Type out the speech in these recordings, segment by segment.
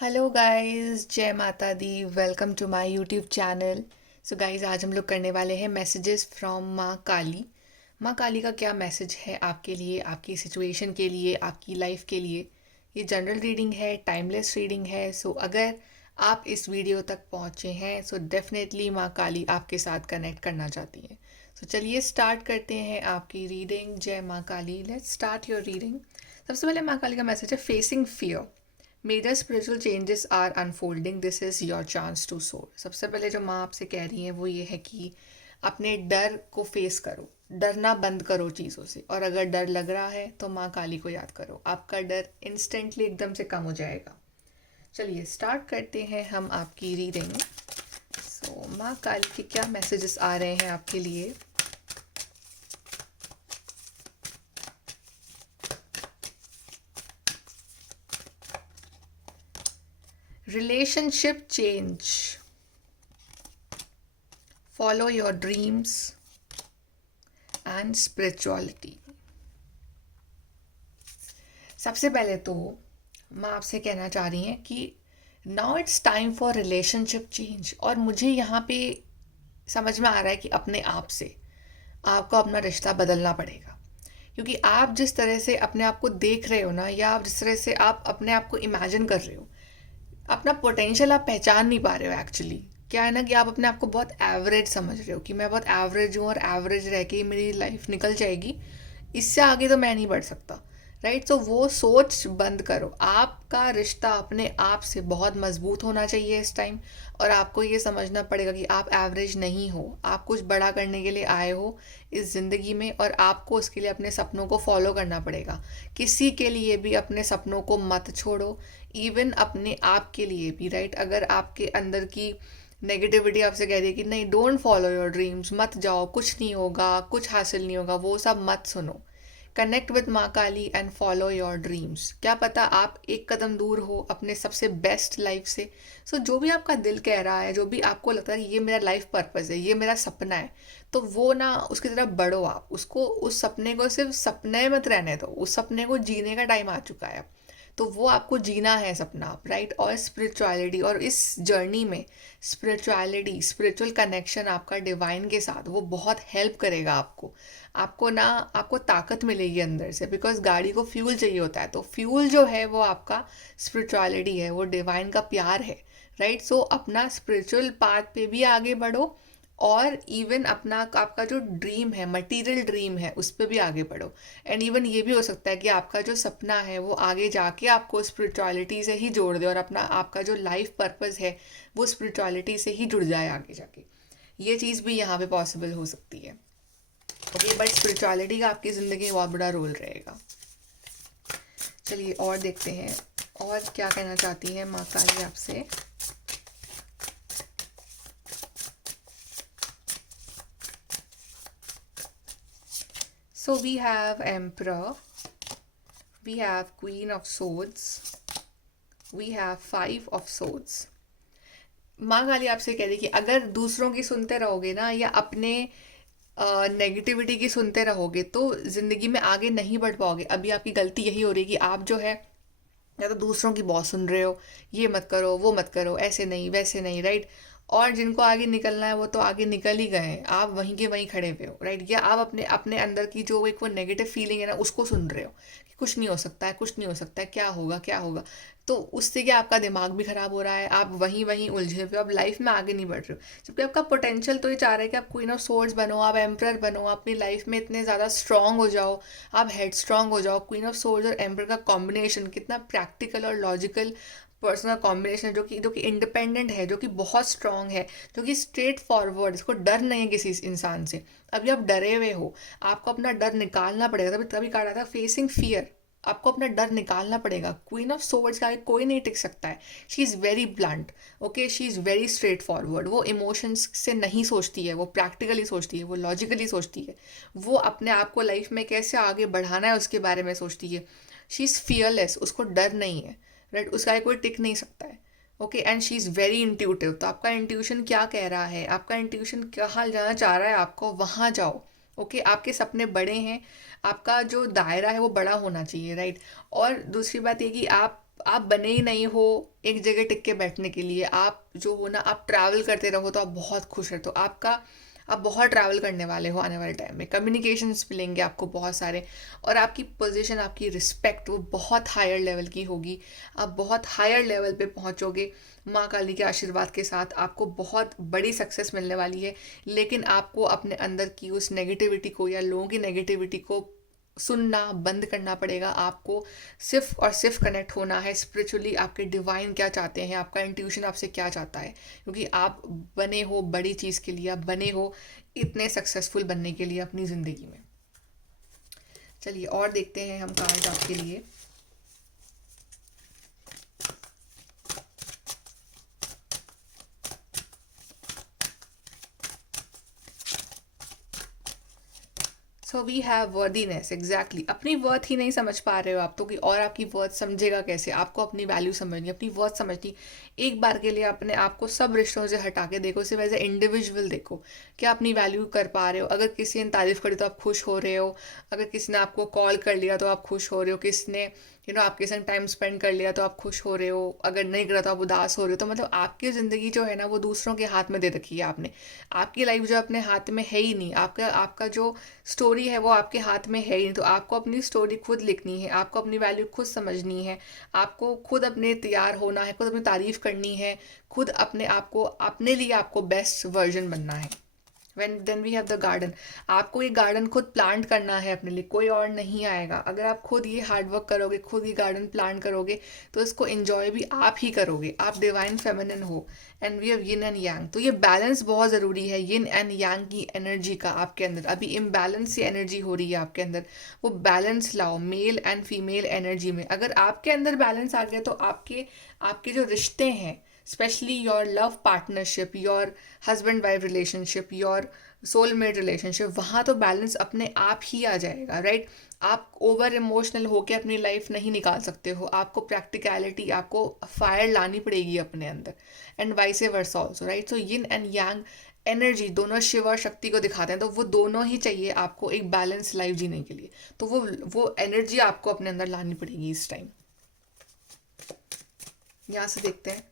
Hello guys, जय माता दी। Welcome to my YouTube channel. So guys, आज हम लोग करने वाले हैं मैसेजेस फ्रॉम माँ काली। माँ काली का क्या मैसेज है आपके लिए, आपकी सिचुएशन के लिए, आपकी लाइफ के लिए। ये जनरल रीडिंग है, टाइमलेस रीडिंग है। सो अगर आप इस वीडियो तक पहुँचे हैं सो डेफिनेटली माँ काली आपके साथ कनेक्ट करना चाहती हैं। सो चलिए स्टार्ट करते हैं आपकी रीडिंग। जय माँ Kali, let's start your reading. सबसे पहले माँ काली का मैसेज है facing fear. Major spiritual changes are unfolding, this is your chance to soar. सबसे पहले जो माँ आपसे कह रही हैं वो ये है कि अपने डर को फेस करो, डरना बंद करो चीज़ों से। और अगर डर लग रहा है तो माँ काली को याद करो, आपका डर इंस्टेंटली एकदम से कम हो जाएगा। चलिए स्टार्ट करते हैं हम आपकी रीडिंग। सो माँ काली के क्या मैसेजेस आ रहे हैं आपके लिए। Relationship change, follow your dreams and spirituality. सबसे पहले तो मैं आपसे कहना चाह रही हैं कि now it's time for relationship change. और मुझे यहाँ पे समझ में आ रहा है कि अपने आप से आपको अपना रिश्ता बदलना पड़ेगा। क्योंकि आप जिस तरह से अपने आप को देख रहे हो ना, या आप जिस तरह से आप अपने आप को इमेजिन कर रहे हो, अपना पोटेंशियल आप पहचान नहीं पा रहे हो एक्चुअली। क्या है ना कि आप अपने आप को बहुत एवरेज समझ रहे हो कि मैं बहुत एवरेज हूँ और एवरेज रह के ही मेरी लाइफ निकल जाएगी, इससे आगे तो मैं नहीं बढ़ सकता। राइट, तो वो सोच बंद करो। आपका रिश्ता अपने आप से बहुत मजबूत होना चाहिए इस टाइम। और आपको ये समझना पड़ेगा कि आप एवरेज नहीं हो, आप कुछ बड़ा करने के लिए आए हो इस ज़िंदगी में। और आपको उसके लिए अपने सपनों को फॉलो करना पड़ेगा। किसी के लिए भी अपने सपनों को मत छोड़ो, इवन अपने आप के लिए भी। राइट, अगर आपके अंदर की नेगेटिविटी आपसे कह रही है कि नहीं, डोंट फॉलो योर ड्रीम्स, मत जाओ, कुछ नहीं होगा, कुछ हासिल नहीं होगा, वो सब मत सुनो। कनेक्ट विद माँ काली एंड फॉलो योर ड्रीम्स। क्या पता आप एक कदम दूर हो अपने सबसे बेस्ट लाइफ से। सो जो भी आपका दिल कह रहा है, जो भी आपको लगता है कि ये मेरा लाइफ पर्पस है, ये मेरा सपना है, तो वो ना उसकी तरफ बढ़ो। आप उसको, उस सपने को सिर्फ सपने मत रहने दो, उस सपने को जीने का टाइम आ चुका है। तो वो आपको जीना है सपना, राइट। और स्पिरिचुअलिटी, और इस जर्नी में स्पिरिचुअलिटी, स्पिरिचुअल कनेक्शन आपका डिवाइन के साथ, वो बहुत हेल्प करेगा आपको। आपको ना, आपको ताकत मिलेगी अंदर से, बिकॉज गाड़ी को फ्यूल चाहिए होता है। तो फ्यूल जो है वो आपका स्पिरिचुअलिटी है, वो डिवाइन का प्यार है। राइट, सो अपना स्पिरिचुअल पाथ पे भी आगे बढ़ो। और इवन अपना, आपका जो ड्रीम है, मटेरियल ड्रीम है, उस पर भी आगे बढ़ो। एंड इवन ये भी हो सकता है कि आपका जो सपना है वो आगे जाके आपको स्पिरिचुअलिटी से ही जोड़ दे, और अपना आपका जो लाइफ पर्पस है वो स्पिरिचुअलिटी से ही जुड़ जाए आगे जाके। ये चीज़ भी यहाँ पे पॉसिबल हो सकती है। ओके, बट स्पिरिचुअलिटी का आपकी ज़िंदगी में बहुत बड़ा रोल रहेगा। चलिए और देखते हैं और क्या कहना चाहती है माँ काली आपसे। So we have emperor, we have queen of swords, we have five of swords. माँ काली आपसे कह रही कि अगर दूसरों की सुनते रहोगे ना, या अपने नेगेटिविटी की सुनते रहोगे, तो ज़िंदगी में आगे नहीं बढ़ पाओगे। अभी आपकी गलती यही हो रही है कि आप जो है, या तो दूसरों की बहुत सुन रहे हो, ये मत करो, वो मत करो, ऐसे नहीं, वैसे नहीं। राइट, और जिनको आगे निकलना है वो तो आगे निकल ही गए हैं, आप वहीं के वहीं खड़े हुए हो। राइट, या आप अपने अपने अंदर की जो एक वो नेगेटिव फीलिंग है ना, उसको सुन रहे हो कि कुछ नहीं हो सकता है, कुछ नहीं हो सकता है, क्या होगा क्या होगा। तो उससे क्या, आपका दिमाग भी खराब हो रहा है, आप वहीं वहीं उलझे हुए हो, आप लाइफ में आगे नहीं बढ़ रहे हो। जबकि आपका पोटेंशियल तो ये चाह रहा है कि आप क्वीन ऑफ सोर्ड्स बनो, आप एम्परर बनो, अपनी लाइफ में इतने ज़्यादा स्ट्रांग हो जाओ, आप हेड स्ट्रांग हो जाओ। क्वीन ऑफ सोर्ड्स और एम्पर का कॉम्बिनेशन कितना प्रैक्टिकल और लॉजिकल पर्सनल कॉम्बिनेशन है, जो कि इंडिपेंडेंट है, जो कि बहुत स्ट्रांग है, जो कि स्ट्रेट फॉरवर्ड, इसको डर नहीं है किसी इंसान से। अभी आप डरे हुए हो, आपको अपना डर निकालना पड़ेगा। तभी तभी कहा था फेसिंग फियर, आपको अपना डर निकालना पड़ेगा। क्वीन ऑफ सोवर्ड्स का आगे कोई नहीं टिक सकता है। She is very blunt, okay, she is very straight forward. वो इमोशंस से नहीं सोचती है, वो प्रैक्टिकली सोचती है, वो लॉजिकली सोचती है। वो अपने आप को लाइफ में कैसे आगे बढ़ाना है उसके बारे में सोचती है। शी इज़ फियरलेस, उसको डर नहीं है। राइट, उसका आगे कोई टिक नहीं सकता है। Okay, and she is very intuitive. तो आपका इंट्यूशन क्या कह रहा है, आपका इंट्यूशन कहाँ जाना चाह रहा है, आपको वहाँ जाओ। ओके, आपके सपने बड़े हैं, आपका जो दायरा है वो बड़ा होना चाहिए। राइट, और दूसरी बात ये कि आप आप बने ही नहीं हो एक जगह टिक के बैठने के लिए। आप जो हो ना, आप ट्रैवल करते रहो तो आप बहुत खुश रहते हो। आप बहुत ट्रैवल करने वाले हो आने वाले टाइम में, कम्युनिकेशंस मिलेंगे आपको बहुत सारे, और आपकी पोजीशन, आपकी रिस्पेक्ट वो बहुत हायर लेवल की होगी। आप बहुत हायर लेवल पे पहुंचोगे माँ काली के आशीर्वाद के साथ। आपको बहुत बड़ी सक्सेस मिलने वाली है। लेकिन आपको अपने अंदर की उस नेगेटिविटी को या लोगों की नेगेटिविटी को सुनना बंद करना पड़ेगा। आपको सिर्फ और सिर्फ कनेक्ट होना है स्पिरिचुअली। आपके डिवाइन क्या चाहते हैं, आपका इंट्यूशन आपसे क्या चाहता है, क्योंकि आप बने हो बड़ी चीज़ के लिए, आप बने हो इतने सक्सेसफुल बनने के लिए अपनी ज़िंदगी में। चलिए और देखते हैं हम कार्ड आपके लिए। So we have worthiness. Exactly, अपनी वर्थ ही नहीं समझ पा रहे हो आप तो कि और आपकी वर्थ समझेगा कैसे। आपको अपनी वैल्यू समझनी, अपनी वर्थ समझनी। एक बार के लिए अपने आप को सब रिश्तों से हटा के देखो, सिर्फ एज ए इंडिविजुअल देखो कि आप अपनी वैल्यू कर पा रहे हो। अगर किसी ने तारीफ करी तो आप खुश हो रहे हो, अगर किसी ने आपको कॉल कर लिया तो आप खुश हो रहे हो, किसी ने आपके संग टाइम स्पेंड कर लिया तो आप खुश हो रहे हो, अगर नहीं करा तो आप उदास हो रहे हो। तो मतलब आपकी ज़िंदगी जो है ना वो दूसरों के हाथ में दे रखी है आपने। आपकी लाइफ जो अपने हाथ में है ही नहीं। आपका आपका जो स्टोरी है वो आपके हाथ में है ही नहीं। तो आपको अपनी स्टोरी खुद लिखनी है, आपको अपनी वैल्यू खुद समझनी है, आपको खुद अपने तैयार होना है, खुद अपनी तारीफ करनी है, खुद अपने आप को, अपने लिए आपको बेस्ट वर्जन बनना है। When then we have the garden. आपको ये गार्डन खुद प्लांट करना है अपने लिए, कोई और नहीं आएगा। अगर आप खुद ये हार्डवर्क करोगे, खुद ये गार्डन प्लांट करोगे, तो इसको एंजॉय भी आप ही करोगे। आप डिवाइन फेमिनिन हो and we have yin and yang. तो ये बैलेंस बहुत ज़रूरी है, यिन एंड यांग की एनर्जी का आपके अंदर। अभी इम्बैलेंस सी एनर्जी हो रही है आपके अंदर, वो बैलेंस लाओ मेल एंड फीमेल एनर्जी में। अगर आपके अंदर बैलेंस आ गया तो आपके आपके जो रिश्ते हैं, specially your love partnership, your husband wife relationship, your soulmate relationship, वहाँ तो बैलेंस अपने आप ही आ जाएगा, राइट। आप ओवर इमोशनल होके अपनी लाइफ नहीं निकाल सकते हो। आपको प्रैक्टिकलिटी, आपको फायर लानी पड़ेगी अपने अंदर, and vice versa also, right. So yin and Yang energy दोनों शिव और शक्ति को दिखाते हैं। तो वो दोनों ही चाहिए आपको एक बैलेंस लाइफ जीने के लिए। तो वो एनर्जी आपको अपने अंदर लानी पड़ेगी इस टाइम। यहाँ से देखते हैं।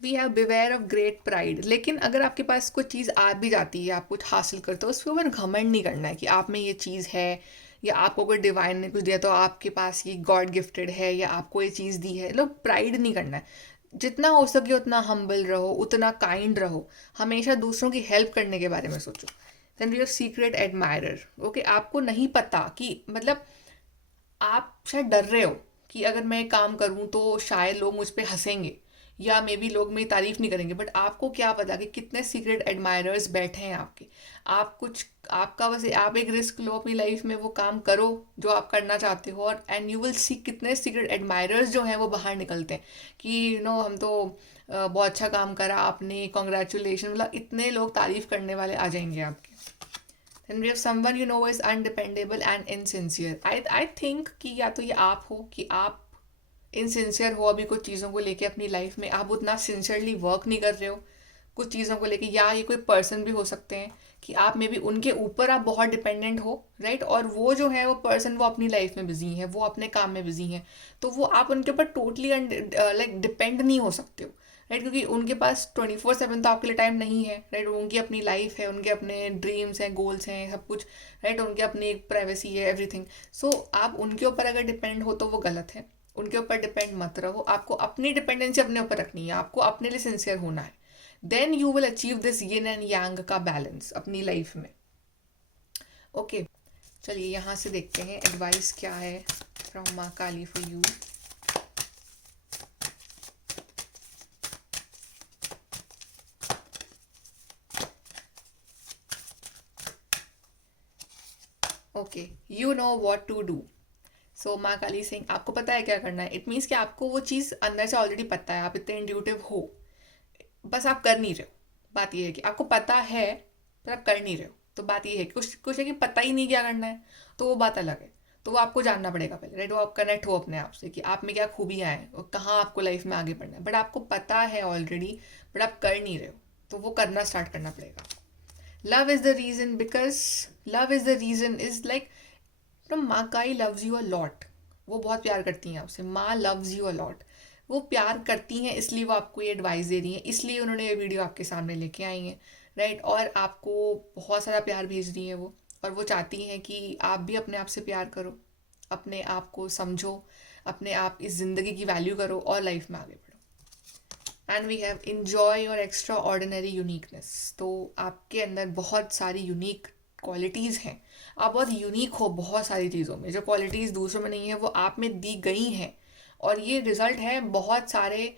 We have beware of great pride. लेकिन अगर आपके पास कोई चीज़ आ भी जाती है, आप कुछ हासिल करते हो, उसके ऊपर घमंड नहीं करना है कि आप में ये चीज़ है, या आपको कोई डिवाइन ने कुछ दिया तो आपके पास ये गॉड गिफ्टेड है, या आपको ये चीज़ दी है। लोग प्राइड नहीं करना है। जितना हो सके उतना हम्बल रहो, उतना काइंड रहो, हमेशा दूसरों की हेल्प करने के बारे में सोचो। Then we have secret admirer. Okay, आपको नहीं पता कि मतलब आप शायद डर रहे हो कि अगर मैं काम करूं तो शायद लोग मुझ पे हंसेंगे, या मे बी लोग मेरी तारीफ नहीं करेंगे। बट आपको क्या पता कि कितने सीक्रेट एडमायरर्स बैठे हैं आपके। आप कुछ, आपका बस आप एक रिस्क लो अपनी लाइफ में, वो काम करो जो आप करना चाहते हो, और एंड यू विल सी कितने सीक्रेट एडमायरर्स जो हैं वो बाहर निकलते हैं कि हम तो बहुत अच्छा काम करा आपने, कॉन्ग्रेचुलेशन, मतलब इतने लोग तारीफ करने वाले आ जाएंगे आपके। Then we have someone is undependable and insincere. I think कि या तो ये आप हो कि आप इनसिंसियर हो अभी कुछ चीज़ों को लेके अपनी लाइफ में, आप उतना सिंसियरली वर्क नहीं कर रहे हो कुछ चीज़ों को लेके, या ये कोई पर्सन भी हो सकते हैं कि आप मे बी उनके ऊपर आप बहुत डिपेंडेंट हो, राइट। और वो जो है वो पर्सन वो अपनी लाइफ में बिजी है, वो अपने काम में बिजी हैं, तो वो आप उनके ऊपर टोटली लाइक डिपेंड नहीं हो सकते हो, राइट। क्योंकि उनके पास 24/7 तो आपके लिए टाइम नहीं है, राइट। उनकी अपनी लाइफ है, उनके अपने ड्रीम्स हैं, गोल्स हैं, सब कुछ, राइट। उनके अपनी एक प्राइवेसी है, एवरीथिंग। सो आप उनके ऊपर अगर डिपेंड हो तो वो गलत है। उनके ऊपर डिपेंड मत रहो। आपको अपनी डिपेंडेंसी अपने ऊपर रखनी है, आपको अपने लिए सिंसियर होना है। Then you will achieve this yin and yang का बैलेंस अपनी लाइफ में। ओके, चलिए यहाँ से देखते हैं एडवाइस क्या है फ्रॉम माँ Kali for you. Okay, you know what to do. So माँ काली सिंह, आपको पता है क्या करना है। इट मीन्स कि आपको वो चीज़ अंदर से ऑलरेडी पता है, आप इतने इंट्यूटिव हो, बस आप कर नहीं रहे हो। बात ये है कि आपको पता है पर आप कर नहीं रहे हो। तो बात ये है कि कुछ कुछ है कि पता ही नहीं क्या करना है, तो वो बात अलग है। तो वो आपको जानना पड़ेगा पहले, राइट। वो आप कनेक्ट हो अपने आप से कि आप में क्या खूबियाँ हैं और कहाँ आपको लाइफ में आगे बढ़ना है। बट आपको पता है ऑलरेडी, बट आप कर नहीं रहे हो, तो वो करना स्टार्ट करना पड़ेगा। Love is the reason, because love is the reason is like, माँ काई लव्स यू अ लॉट। वो बहुत प्यार करती हैं आपसे, माँ लव्स यू अ लॉट। वो प्यार करती हैं, इसलिए वो आपको ये एडवाइस दे रही हैं, इसलिए उन्होंने ये वीडियो आपके सामने लेके आई हैं, राइट। और आपको बहुत सारा प्यार भेज रही हैं वो, और वो चाहती हैं कि आप भी अपने आप से प्यार करो, अपने आप को समझो, अपने आप इस ज़िंदगी की वैल्यू करो और लाइफ में आगे बढ़ो। And we have enjoy your extraordinary uniqueness. तो आपके अंदर बहुत सारी यूनिक क्वालिटीज़ हैं, आप बहुत यूनिक हो बहुत सारी चीज़ों में। जो क्वालिटीज़ दूसरों में नहीं है वो आप में दी गई हैं, और ये रिज़ल्ट है बहुत सारे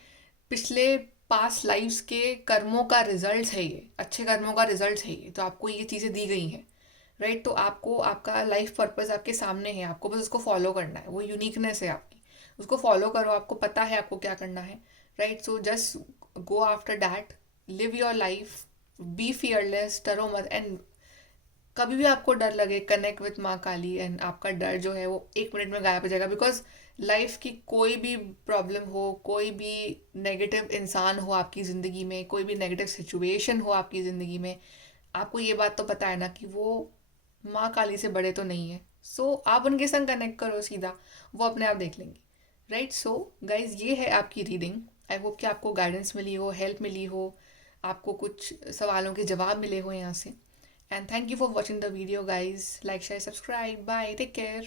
पिछले पास्ट लाइफ्स के कर्मों का रिजल्ट है, ये अच्छे कर्मों का रिजल्ट है ये। तो आपको ये चीज़ें दी गई हैं, राइट। तो आपको आपका लाइफ पर्पस आपके सामने है, आपको बस उसको फॉलो करना है, वो यूनिकनेस है आपकी, उसको फॉलो करो, आपको पता है आपको क्या करना है, right. So just go after that, live your life, be fearless, डरो मत। एंड कभी भी आपको डर लगे, कनेक्ट विथ माँ काली, एंड आपका डर जो है वो 1 मिनट में गायब हो जाएगा। बिकॉज लाइफ की कोई भी प्रॉब्लम हो, कोई भी नेगेटिव इंसान हो आपकी ज़िंदगी में, कोई भी नेगेटिव सिचुएशन हो आपकी ज़िंदगी में, आपको ये बात तो पता है ना कि वो माँ काली से बड़े तो नहीं है। सो आप उनके संग कनेक्ट करो सीधा, वो अपने आप देख लेंगी, राइट। सो गाइज, ये है आपकी रीडिंग। आई होप कि आपको गाइडेंस मिली हो, हेल्प मिली हो, आपको कुछ सवालों के जवाब मिले हो यहाँ से। And thank you for watching the video, guys. Like, share, subscribe. Bye. Take care.